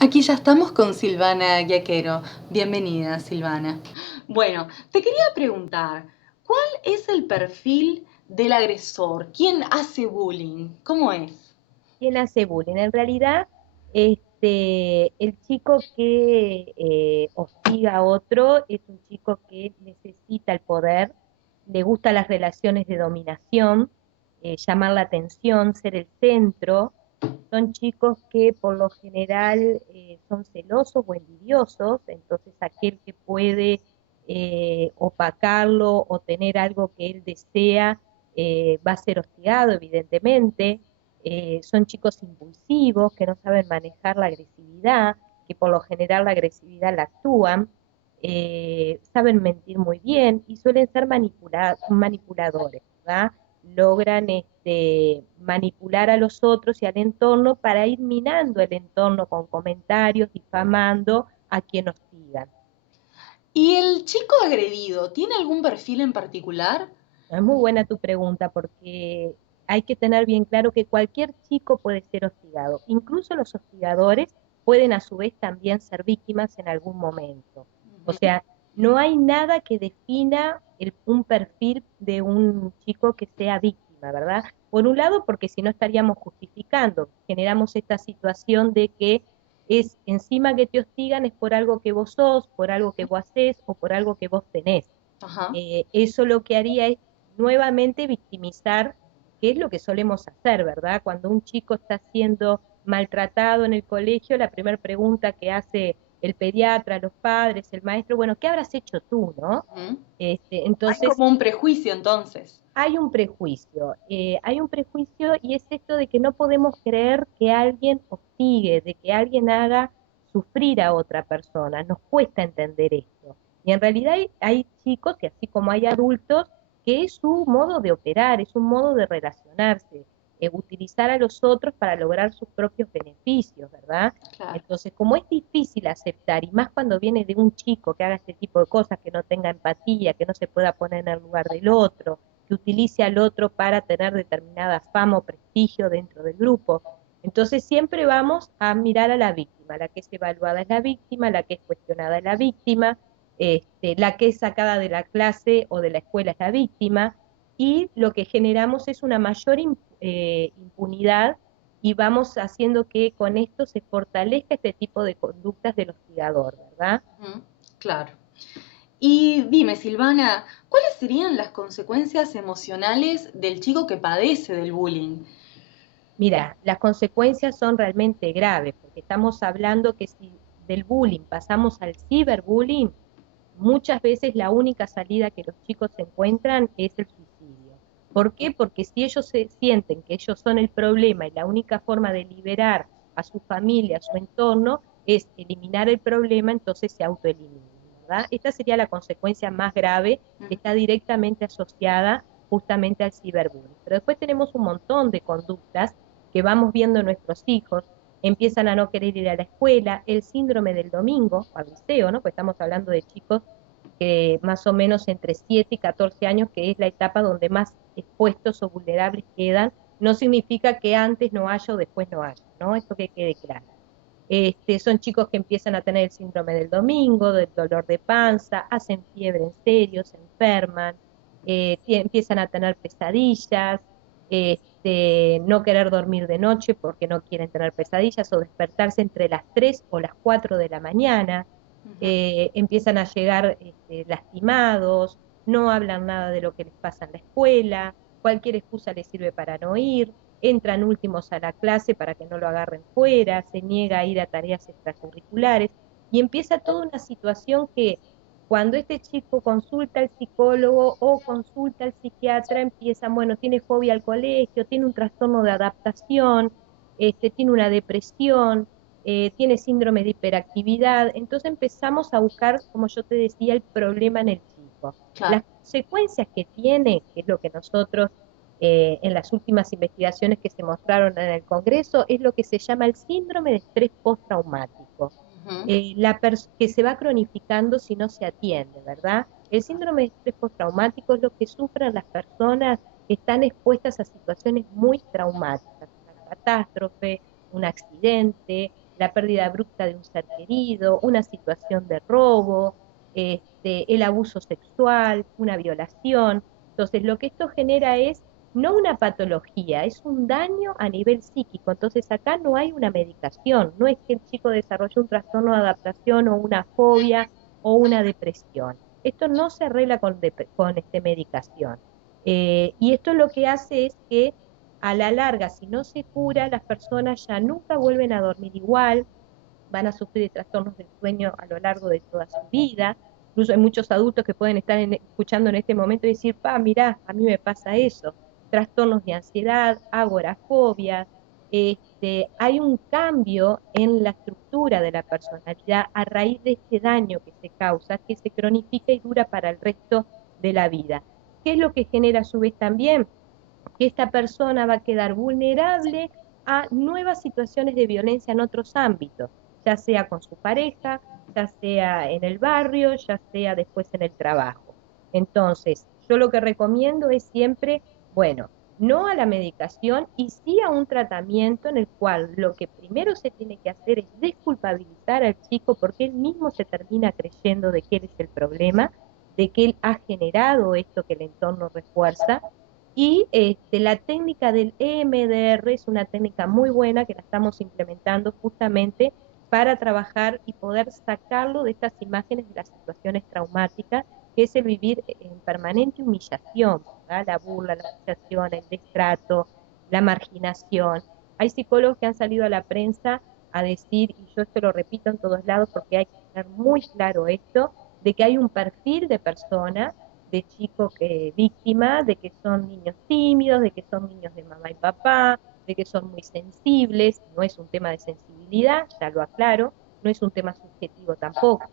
Aquí ya estamos con Silvana Giaquero. Bienvenida, Silvana. Bueno, te quería preguntar, ¿cuál es el perfil del agresor? ¿Quién hace bullying? ¿Cómo es? ¿Quién hace bullying? En realidad, el chico que hostiga a otro es un chico que necesita el poder, le gustan las relaciones de dominación, llamar la atención, ser el centro. Son chicos que por lo general son celosos o envidiosos, entonces aquel que puede opacarlo o tener algo que él desea va a ser hostigado, evidentemente. Son chicos impulsivos que no saben manejar la agresividad, que por lo general la agresividad la actúan, saben mentir muy bien y suelen ser manipuladores, ¿verdad? Logran manipular a los otros y al entorno para ir minando el entorno con comentarios, difamando a quien hostigan. ¿Y el chico agredido tiene algún perfil en particular? Es muy buena tu pregunta porque hay que tener bien claro que cualquier chico puede ser hostigado. Incluso los hostigadores pueden a su vez también ser víctimas en algún momento. O Ujú. sea, no hay nada que defina un perfil de un chico que sea víctima, ¿verdad? Por un lado, porque si no estaríamos justificando, generamos esta situación de que es encima que te hostigan es por algo que vos sos, por algo que vos hacés o por algo que vos tenés. Ajá. Eso lo que haría es nuevamente victimizar, que es lo que solemos hacer, ¿verdad? Cuando un chico está siendo maltratado en el colegio, la primera pregunta que hace el pediatra, los padres, el maestro, bueno, ¿qué habrás hecho tú, no? Ujú. Hay Entonces, como un prejuicio entonces. hay un prejuicio y es esto de que no podemos creer que alguien hostigue, de que alguien haga sufrir a otra persona, nos cuesta entender esto. Y en realidad hay chicos, y así como hay adultos, que es su modo de operar, es un modo de relacionarse, utilizar a los otros para lograr sus propios beneficios, ¿verdad? Claro. Entonces, como es difícil aceptar, y más cuando viene de un chico que haga este tipo de cosas, que no tenga empatía, que no se pueda poner en el lugar del otro, que utilice al otro para tener determinada fama o prestigio dentro del grupo. Entonces siempre vamos a mirar a la víctima, la que es evaluada es la víctima, la que es cuestionada es la víctima, la que es sacada de la clase o de la escuela es la víctima, y lo que generamos es una mayor impunidad y vamos haciendo que con esto se fortalezca este tipo de conductas del hostigador, ¿verdad? Ujú. Claro. Y dime, Silvana, ¿cuáles serían las consecuencias emocionales del chico que padece del bullying? Mira, las consecuencias son realmente graves, porque estamos hablando que si del bullying pasamos al ciberbullying, muchas veces la única salida que los chicos encuentran es el suicidio. ¿Por qué? Porque si ellos se sienten que ellos son el problema y la única forma de liberar a su familia, a su entorno, es eliminar el problema, entonces se autoeliminan, ¿verdad? Esta sería la consecuencia más grave que está directamente asociada justamente al ciberbullying. Pero después tenemos un montón de conductas que vamos viendo en nuestros hijos, empiezan a no querer ir a la escuela, el síndrome del domingo, al liceo, ¿no? Pues estamos hablando de chicos que más o menos entre 7 y 14 años, que es la etapa donde más expuestos o vulnerables quedan, no significa que antes no haya o después no haya, ¿no? Esto que quede claro. Son chicos que empiezan a tener el síndrome del domingo, del dolor de panza, hacen fiebre en serio, se enferman, empiezan a tener pesadillas, no querer dormir de noche porque no quieren tener pesadillas o despertarse entre las 3 o las 4 de la mañana, Ujú. empiezan a llegar lastimados, no hablan nada de lo que les pasa en la escuela, cualquier excusa les sirve para no ir, entran últimos a la clase para que no lo agarren fuera, se niega a ir a tareas extracurriculares y empieza toda una situación que cuando este chico consulta al psicólogo o consulta al psiquiatra, empieza, bueno, tiene fobia al colegio, tiene un trastorno de adaptación, tiene una depresión, tiene síndrome de hiperactividad, entonces empezamos a buscar, como yo te decía, el problema en el chico. Claro. Las consecuencias que tiene, que es lo que nosotros en las últimas investigaciones que se mostraron en el Congreso, es lo que se llama el síndrome de estrés postraumático, Ujú. que se va cronificando si no se atiende, ¿verdad? El síndrome de estrés postraumático es lo que sufren las personas que están expuestas a situaciones muy traumáticas, una catástrofe, un accidente, la pérdida abrupta de un ser querido, una situación de robo, el abuso sexual, una violación. Entonces, lo que esto genera es no una patología, es un daño a nivel psíquico. Entonces, acá no hay una medicación, no es que el chico desarrolle un trastorno de adaptación o una fobia o una depresión. Esto no se arregla con medicación. Y esto lo que hace es que a la larga, si no se cura, las personas ya nunca vuelven a dormir igual, van a sufrir de trastornos del sueño a lo largo de toda su vida. Incluso hay muchos adultos que pueden estar escuchando en este momento y decir, mirá, a mí me pasa eso. Trastornos de ansiedad, agorafobias. Hay un cambio en la estructura de la personalidad a raíz de este daño que se causa, que se cronifica y dura para el resto de la vida. ¿Qué es lo que genera a su vez también? Que esta persona va a quedar vulnerable a nuevas situaciones de violencia en otros ámbitos, ya sea con su pareja, ya sea en el barrio, ya sea después en el trabajo. Entonces, yo lo que recomiendo es siempre, bueno, no a la medicación y sí a un tratamiento en el cual lo que primero se tiene que hacer es desculpabilizar al chico porque él mismo se termina creyendo de que él es el problema, de que él ha generado esto que el entorno refuerza y la técnica del EMDR es una técnica muy buena que la estamos implementando justamente para trabajar y poder sacarlo de estas imágenes de las situaciones traumáticas, que es el vivir en permanente humillación, ¿verdad? La burla, la humillación, el destrato, la marginación. Hay psicólogos que han salido a la prensa a decir, y yo esto lo repito en todos lados porque hay que tener muy claro esto, de que hay un perfil de persona de chicos víctimas, de que son niños tímidos, de que son niños de mamá y papá, de que son muy sensibles, no es un tema de sensibilidad, ya lo aclaro, no es un tema subjetivo tampoco,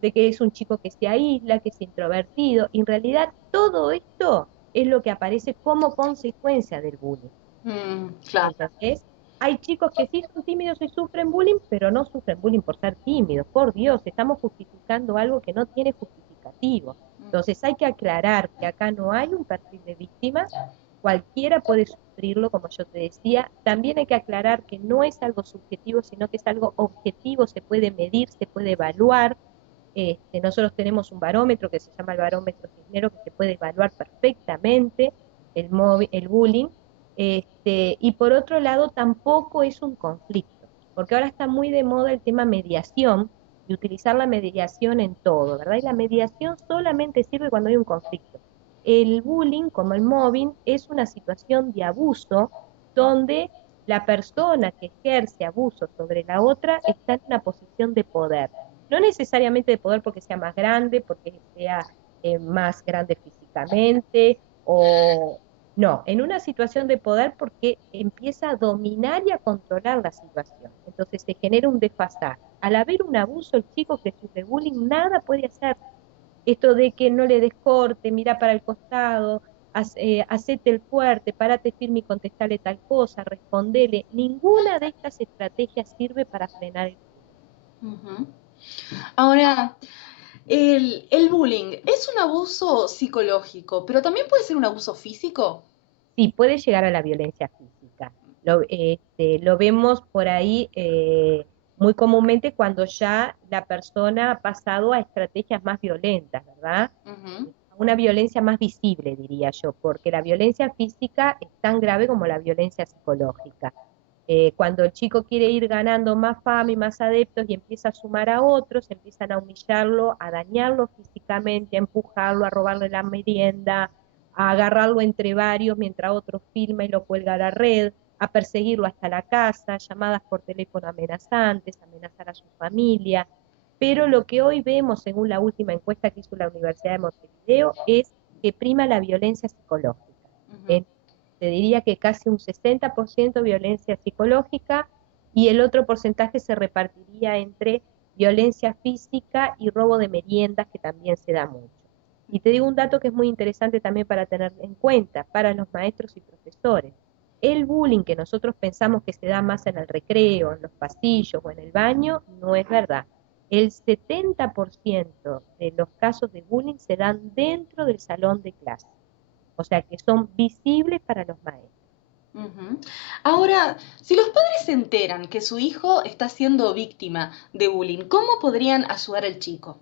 de que es un chico que se aísla, que es introvertido, y en realidad todo esto es lo que aparece como consecuencia del bullying. Claro. ¿Entendés? Hay chicos que sí son tímidos y sufren bullying, pero no sufren bullying por ser tímidos. Por Dios, estamos justificando algo que no tiene justificativo. Entonces hay que aclarar que acá no hay un perfil de víctima, cualquiera puede sufrirlo, como yo te decía. También hay que aclarar que no es algo subjetivo, sino que es algo objetivo, se puede medir, se puede evaluar. Nosotros tenemos un barómetro que se llama el barómetro Cisnero, que se puede evaluar perfectamente el bullying. Y por otro lado, tampoco es un conflicto, porque ahora está muy de moda el tema mediación y utilizar la mediación en todo, ¿verdad? Y la mediación solamente sirve cuando hay un conflicto. El bullying, como el mobbing, es una situación de abuso donde la persona que ejerce abuso sobre la otra está en una posición de poder. No necesariamente de poder porque sea más grande, porque sea más grande físicamente o, no, en una situación de poder porque empieza a dominar y a controlar la situación. Entonces se genera un desfasaje. Al haber un abuso, el chico que sufre bullying nada puede hacer. Esto de que no le des corte, mira para el costado, hacete el fuerte, párate firme y contestale tal cosa, respondele. Ninguna de estas estrategias sirve para frenar el bullying. Ujú. Ahora, el bullying es un abuso psicológico, pero también puede ser un abuso físico. Sí, puede llegar a la violencia física. Lo vemos por ahí muy comúnmente cuando ya la persona ha pasado a estrategias más violentas, ¿verdad? Ujú. Una violencia más visible, diría yo, porque la violencia física es tan grave como la violencia psicológica. Cuando el chico quiere ir ganando más fama y más adeptos y empieza a sumar a otros, empiezan a humillarlo, a dañarlo físicamente, a empujarlo, a robarle la merienda, a agarrarlo entre varios mientras otro filma y lo cuelga a la red, a perseguirlo hasta la casa, llamadas por teléfono amenazantes, amenazar a su familia. Pero lo que hoy vemos, según la última encuesta que hizo la Universidad de Montevideo, es que prima la violencia psicológica. Ujú. En te diría que casi un 60% violencia psicológica y el otro porcentaje se repartiría entre violencia física y robo de meriendas, que también se da mucho. Y te digo un dato que es muy interesante también para tener en cuenta para los maestros y profesores. El bullying que nosotros pensamos que se da más en el recreo, en los pasillos o en el baño, no es verdad. El 70% de los casos de bullying se dan dentro del salón de clase, o sea que son visibles para los maestros. Ujú. Ahora, si los padres se enteran que su hijo está siendo víctima de bullying, ¿cómo podrían ayudar al chico?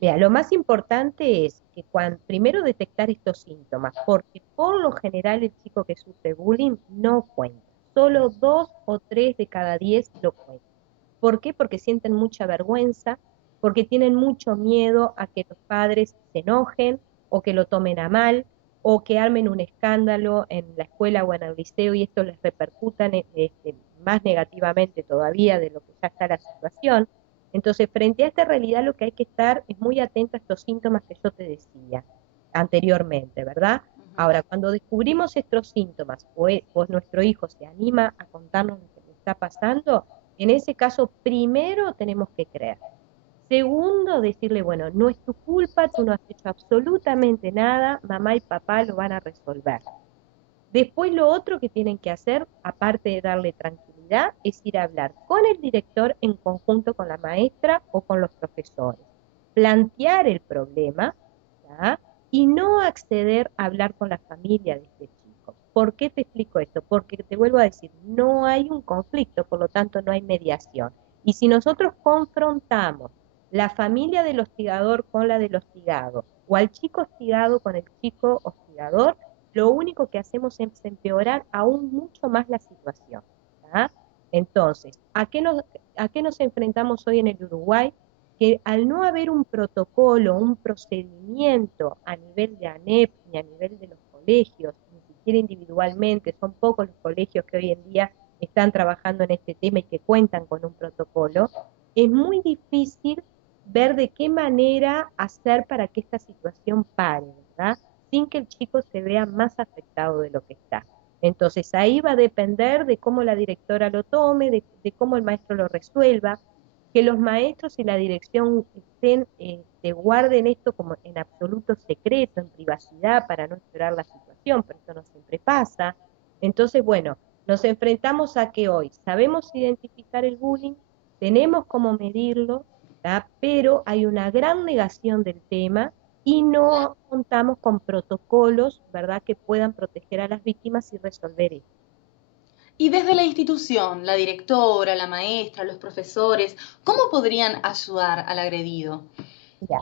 Mira, lo más importante es que primero detectar estos síntomas, porque por lo general el chico que sufre bullying no cuenta. Solo 2 o 3 de cada 10 lo cuentan. ¿Por qué? Porque sienten mucha vergüenza, porque tienen mucho miedo a que los padres se enojen o que lo tomen a mal o que armen un escándalo en la escuela o en el liceo y esto les repercuta más negativamente todavía de lo que ya está la situación. Entonces, frente a esta realidad, lo que hay que estar es muy atento a estos síntomas que yo te decía anteriormente, ¿verdad? Ujú. Ahora, cuando descubrimos estos síntomas o nuestro hijo se anima a contarnos lo que le está pasando, en ese caso, primero tenemos que creer. Segundo, decirle, bueno, no es tu culpa, tú no has hecho absolutamente nada, mamá y papá lo van a resolver. Después lo otro que tienen que hacer, aparte de darle tranquilidad, es ir a hablar con el director en conjunto con la maestra o con los profesores. Plantear el problema, ¿ya? Y no acceder a hablar con la familia de este chico. ¿Por qué te explico esto? Porque te vuelvo a decir, no hay un conflicto, por lo tanto no hay mediación. Y si nosotros confrontamos la familia del hostigador con la del hostigado, o al chico hostigado con el chico hostigador, lo único que hacemos es empeorar aún mucho más la situación. ¿Tá? Entonces, ¿a qué nos enfrentamos hoy en el Uruguay? Que al no haber un protocolo, un procedimiento a nivel de ANEP ni a nivel de los colegios, ni siquiera individualmente, son pocos los colegios que hoy en día están trabajando en este tema y que cuentan con un protocolo, es muy difícil ver de qué manera hacer para que esta situación pare, ¿verdad? Sin que el chico se vea más afectado de lo que está. Entonces ahí va a depender de cómo la directora lo tome, de cómo el maestro lo resuelva, que los maestros y la dirección guarden esto como en absoluto secreto, en privacidad, para no esperar la situación, pero esto no siempre pasa. Entonces, bueno, nos enfrentamos a que hoy sabemos identificar el bullying, tenemos cómo medirlo, ¿tá? Pero hay una gran negación del tema y no contamos con protocolos, ¿verdad?, que puedan proteger a las víctimas y resolver esto. Y desde la institución, la directora, la maestra, los profesores, ¿cómo podrían ayudar al agredido? Mirá,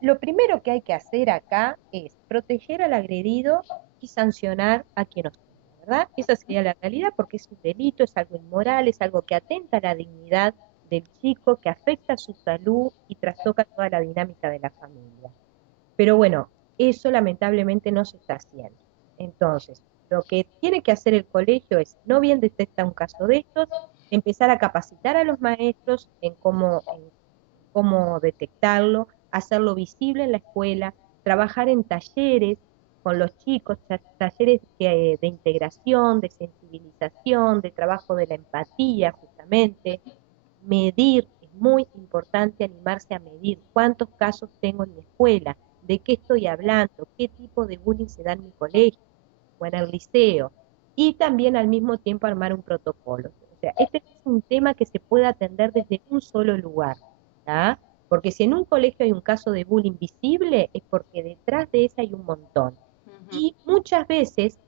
lo primero que hay que hacer acá es proteger al agredido y sancionar a quien ofende, ¿verdad? Esa sería la realidad porque es un delito, es algo inmoral, es algo que atenta a la dignidad del chico, que afecta a su salud y trastoca toda la dinámica de la familia. Pero bueno, eso lamentablemente no se está haciendo. Entonces, lo que tiene que hacer el colegio es, no bien detecta un caso de estos, empezar a capacitar a los maestros en cómo detectarlo, hacerlo visible en la escuela, trabajar en talleres con los chicos, talleres de integración, de sensibilización, de trabajo de la empatía, justamente, medir, es muy importante animarse a medir cuántos casos tengo en mi escuela, de qué estoy hablando, qué tipo de bullying se da en mi colegio o en el liceo, y también al mismo tiempo armar un protocolo. O sea, este es un tema que se puede atender desde un solo lugar, ¿tá? Porque si en un colegio hay un caso de bullying visible, es porque detrás de ese hay un montón. Ujú. Y muchas veces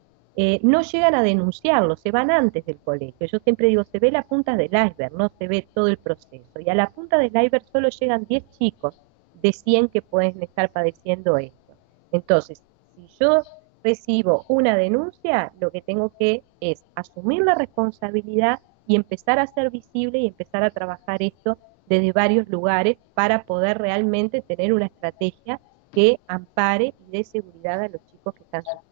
no llegan a denunciarlo, se van antes del colegio. Yo siempre digo, se ve la punta del iceberg, no se ve todo el proceso. Y a la punta del iceberg solo llegan 10 chicos de 100 que pueden estar padeciendo esto. Entonces, si yo recibo una denuncia, lo que tengo que es asumir la responsabilidad y empezar a ser visible y empezar a trabajar esto desde varios lugares para poder realmente tener una estrategia que ampare y dé seguridad a los chicos que están sufriendo.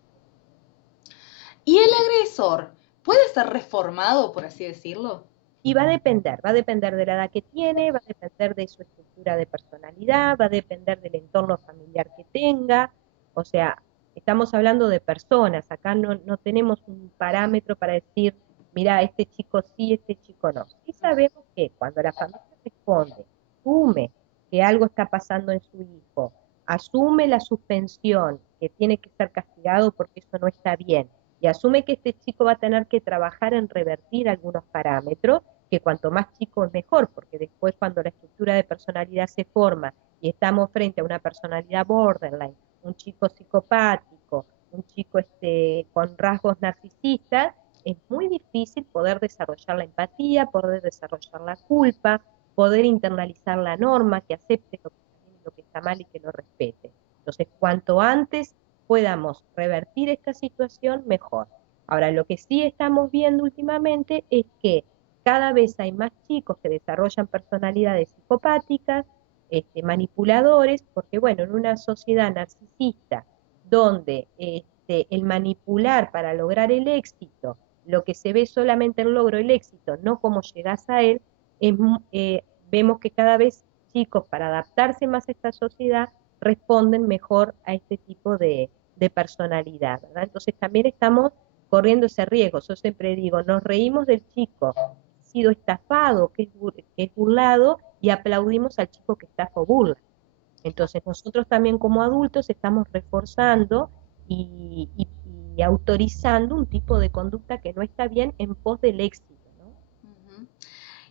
¿Y el agresor puede ser reformado, por así decirlo? Y va a depender de la edad que tiene, va a depender de su estructura de personalidad, va a depender del entorno familiar que tenga. O sea, estamos hablando de personas, acá no tenemos un parámetro para decir, mira, este chico sí, este chico no. Sí sabemos que cuando la familia responde, asume que algo está pasando en su hijo, asume la suspensión, que tiene que ser castigado porque eso no está bien, y asume que este chico va a tener que trabajar en revertir algunos parámetros, que cuanto más chico es mejor, porque después cuando la estructura de personalidad se forma y estamos frente a una personalidad borderline, un chico psicopático, un chico con rasgos narcisistas, es muy difícil poder desarrollar la empatía, poder desarrollar la culpa, poder internalizar la norma, que acepte lo que está bien y lo que está mal y que lo respete. Entonces, cuanto antes podamos revertir esta situación, mejor. Ahora, lo que sí estamos viendo últimamente es que cada vez hay más chicos que desarrollan personalidades psicopáticas, manipuladores, porque bueno, en una sociedad narcisista donde el manipular para lograr el éxito, lo que se ve solamente el logro, el éxito, no cómo llegas a él, es, vemos que cada vez chicos para adaptarse más a esta sociedad responden mejor a este tipo de personalidad, ¿verdad? Entonces también estamos corriendo ese riesgo. Yo siempre digo, nos reímos del chico que ha sido estafado, que es burlado, y aplaudimos al chico que estafa o burla. Entonces nosotros también como adultos estamos reforzando y autorizando un tipo de conducta que no está bien en pos del éxito, ¿no? Ujú.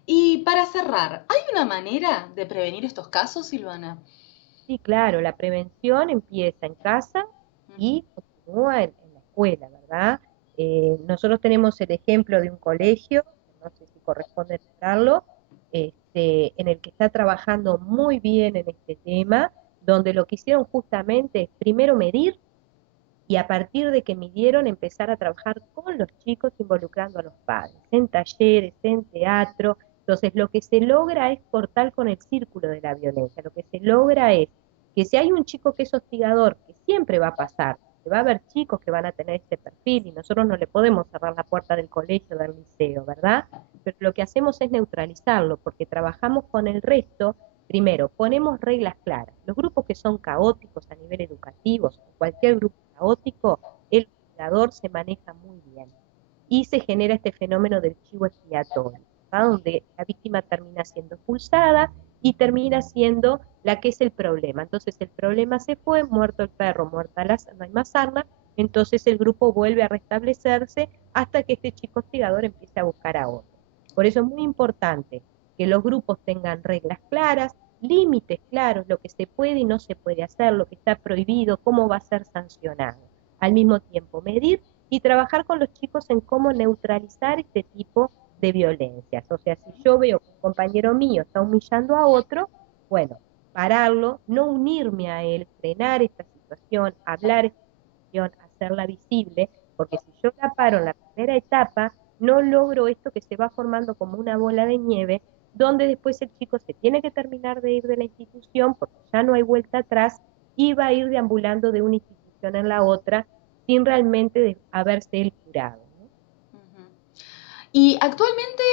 Y para cerrar, ¿hay una manera de prevenir estos casos, Silvana? Sí, claro, la prevención empieza en casa Ujú. y continúa en la escuela, ¿verdad? Nosotros tenemos el ejemplo de un colegio, no sé si corresponde nombrarlo, en el que está trabajando muy bien en este tema, donde lo que hicieron justamente es primero medir y a partir de que midieron empezar a trabajar con los chicos involucrando a los padres, en talleres, en teatro. Entonces lo que se logra es cortar con el círculo de la violencia, lo que se logra es que si hay un chico que es hostigador, que siempre va a pasar, que va a haber chicos que van a tener este perfil y nosotros no le podemos cerrar la puerta del colegio, del liceo, ¿verdad? Pero lo que hacemos es neutralizarlo porque trabajamos con el resto. Primero, ponemos reglas claras. Los grupos que son caóticos a nivel educativo, cualquier grupo caótico, el cuidador se maneja muy bien. Y se genera este fenómeno del chivo expiatorio, ¿verdad? Donde la víctima termina siendo expulsada y termina siendo la que es el problema. Entonces el problema se fue, muerto el perro, muerta no hay más armas, entonces el grupo vuelve a restablecerse hasta que este chico hostigador empiece a buscar a otro. Por eso es muy importante que los grupos tengan reglas claras, límites claros, lo que se puede y no se puede hacer, lo que está prohibido, cómo va a ser sancionado. Al mismo tiempo, medir y trabajar con los chicos en cómo neutralizar este tipo de violencias. O sea, si yo veo que un compañero mío está humillando a otro, bueno, pararlo, no unirme a él, frenar esta situación, hablar esta situación, hacerla visible, porque si yo la paro en la primera etapa, no logro esto que se va formando como una bola de nieve, donde después el chico se tiene que terminar de ir de la institución porque ya no hay vuelta atrás y va a ir deambulando de una institución en la otra sin realmente haberse él curado, ¿no? Ujú. Y actualmente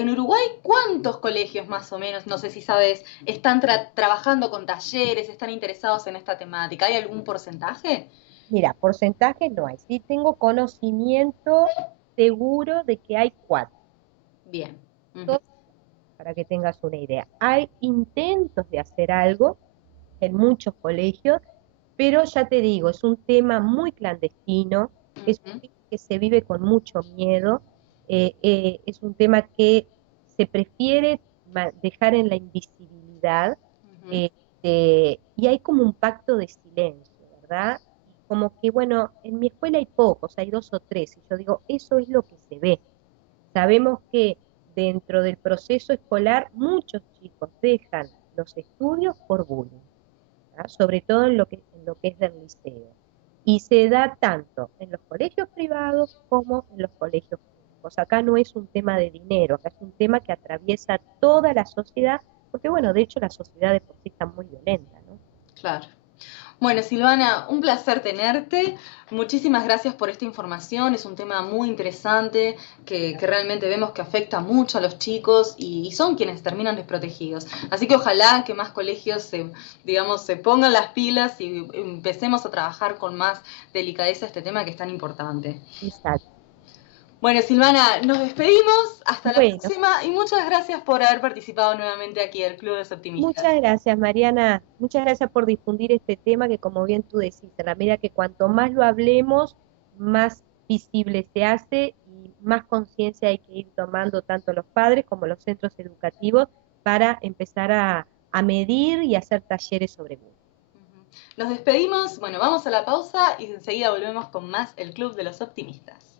en Uruguay, ¿cuántos colegios más o menos, no sé si sabes, están trabajando con talleres, están interesados en esta temática? ¿Hay algún porcentaje? Mira, porcentaje no hay. Sí tengo conocimiento seguro de que hay 4. Bien. Ujú. Dos, para que tengas una idea. Hay intentos de hacer algo en muchos colegios, pero ya te digo, es un tema muy clandestino, es un Ujú. tema que se vive con mucho miedo, es un tema que se prefiere dejar en la invisibilidad, Ujú. y hay como un pacto de silencio, ¿verdad? Y como que, bueno, en mi escuela hay pocos, hay 2 o 3, y yo digo, eso es lo que se ve. Sabemos que dentro del proceso escolar muchos chicos dejan los estudios por bullying, ¿verdad? Sobre todo en lo que es del liceo. Y se da tanto en los colegios privados como en los colegios públicos. Acá no es un tema de dinero, acá es un tema que atraviesa toda la sociedad, porque bueno, de hecho la sociedad de por sí está muy violenta, ¿no? Claro. Bueno, Silvana, un placer tenerte. Muchísimas gracias por esta información. Es un tema muy interesante que realmente vemos que afecta mucho a los chicos y son quienes terminan desprotegidos. Así que ojalá que más colegios digamos, se pongan las pilas y empecemos a trabajar con más delicadeza este tema que es tan importante. Exacto. Bueno, Silvana, nos despedimos. Hasta la Bueno, próxima y muchas gracias por haber participado nuevamente aquí del Club de los Optimistas. muchas gracias, Mariana. Muchas gracias por difundir este tema que, como bien tú decís, en la medida que cuanto más lo hablemos, más visible se hace y más conciencia hay que ir tomando tanto los padres como los centros educativos para empezar a medir y hacer talleres sobre bullying. Ujú. Nos despedimos, bueno, vamos a la pausa y enseguida volvemos con más El Club de los Optimistas.